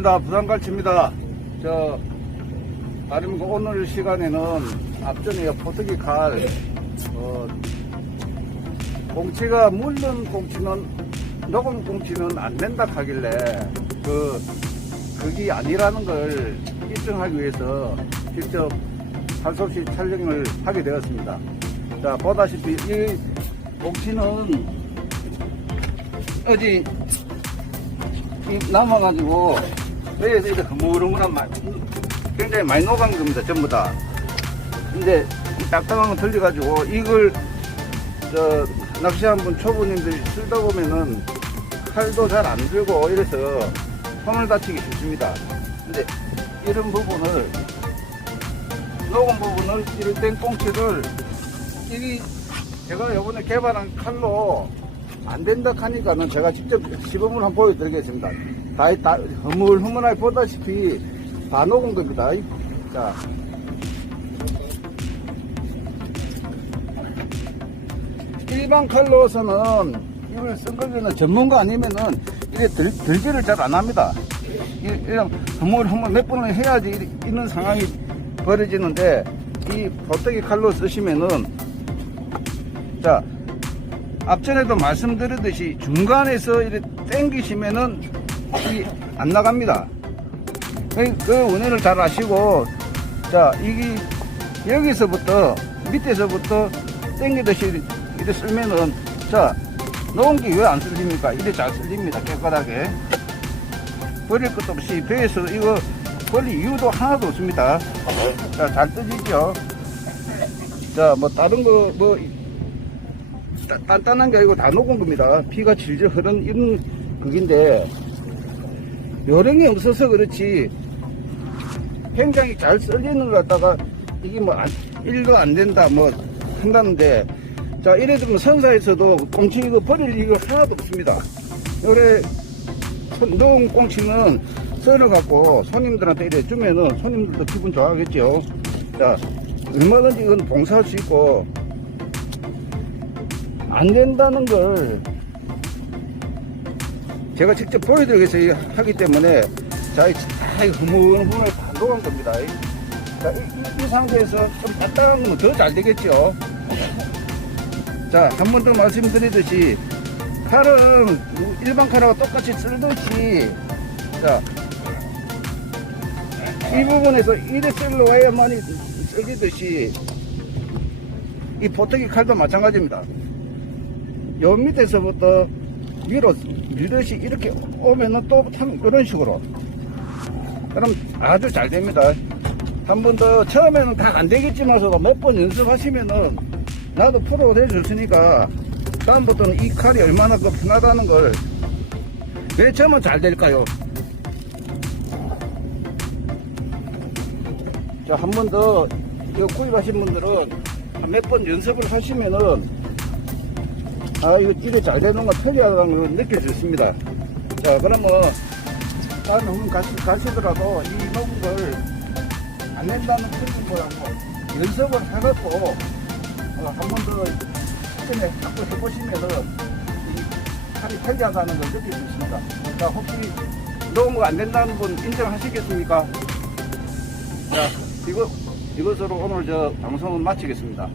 반갑습니다. 부산갈치입니다. 저, 거 오늘 시간에는 앞전에 포트기 칼, 어, 공치가 물른 공치는, 녹음 공치는 안 된다 하길래, 그, 그게 아니라는 걸 입증하기 위해서 직접 한섭씨 촬영을 하게 되었습니다. 자, 보다시피 이 공치는 어디 이 남아가지고 배에서 이렇게 흐물흐물한 맛 굉장히 많이 녹은 겁니다 전부 다. 근데 이 딱딱한 거 들려가지고 이걸 저 낚시한 분 초보님들이 쓰다 보면은 칼도 잘 안 들고 이래서 손을 다치기 쉽습니다. 근데 이런 부분을 녹은 부분을 이런 땡 꽁치를 이 제가 요번에 개발한 칼로 안 된다 하니까는 제가 직접 시범을 한번 보여드리겠습니다. 다, 다 흐물흐물하게 보다시피 다 녹은 겁니다. 자. 일반 칼로서는 이걸 쓴 거는 전문가 아니면은 이게 들, 들기를 잘 안 합니다. 이- 이런 흐물흐물 몇 번을 해야지 이- 이런 상황이 벌어지는데 이 보태기 칼로 쓰시면은 자 앞전에도 말씀드렸듯이 중간에서 이렇게 땡기시면은 이안 나갑니다. 그, 그 원인을 잘 아시고 자 이게 여기서부터 밑에서부터 땡기듯이 이렇게 쓸면은 자 놓은 게 왜 안 쓸립니까? 이래 잘 쓸립니다 깨끗하게 버릴 것도 없이 배에서 이거 버릴 이유도 하나도 없습니다. 자잘 뜨지죠? 자 뭐 다른 거뭐 단단한 게 아니고 다 녹은 겁니다. 피가 질질 흐른 이런 극인데 요령이 없어서 그렇지 굉장히 잘 썰리는 것 같다가 이게 뭐 안, 일도 안 된다 뭐 한다는데 자 이래 들면 선사에서도 꽁치 이거 버릴 이거 하나도 없습니다. 요래 손- 녹은 꽁치는 썰어갖고 손님들한테 이래 주면은 손님들도 기분 좋아하겠죠. 자 얼마든지 이건 봉사할 수 있고 안 된다는 걸 제가 직접 보여드리기 위해서 하기 때문에 자, 이다 흐물흐물 다 녹은 겁니다. 자, 이, 이- 이 상태에서 좀 딱딱한 거면 더 잘 되겠죠. 자, 한 번 더 말씀드리듯이 칼은 일반 칼하고 똑같이 쓸듯이 자, 이 부분에서 이래 썰러 와야만이 썰리듯이 이 보태기 칼도 마찬가지입니다. 요 밑에서부터 위로 밀듯이 이렇게 오면은 또 참 이런 식으로. 그럼 아주 잘 됩니다. 한 번 더 처음에는 다 안 되겠지만서도 몇 번 연습하시면은 나도 프로 돼줬으니까 다음부터는 이 칼이 얼마나 그 편하다는 걸왜 처음은 잘 될까요? 자 한 번 더 구입하신 분들은 몇 번 연습을 하시면은 아, 이거 찌개 잘 되는 거 편리하다는 걸 느껴졌습니다. 자, 그러면, 다른 분 가시, 가시더라도 이걸안 낸다는 틀린 거라고 연습을 해갖고, 어, 한번더 시점에 자꾸 해보시면은, 이 칼이 편리하다는 걸 느낄 수 있습니다. 자, 혹시 거안 된다는 분 인정하시겠습니까? 자, 이거, 이것으로 오늘 저 방송은 마치겠습니다.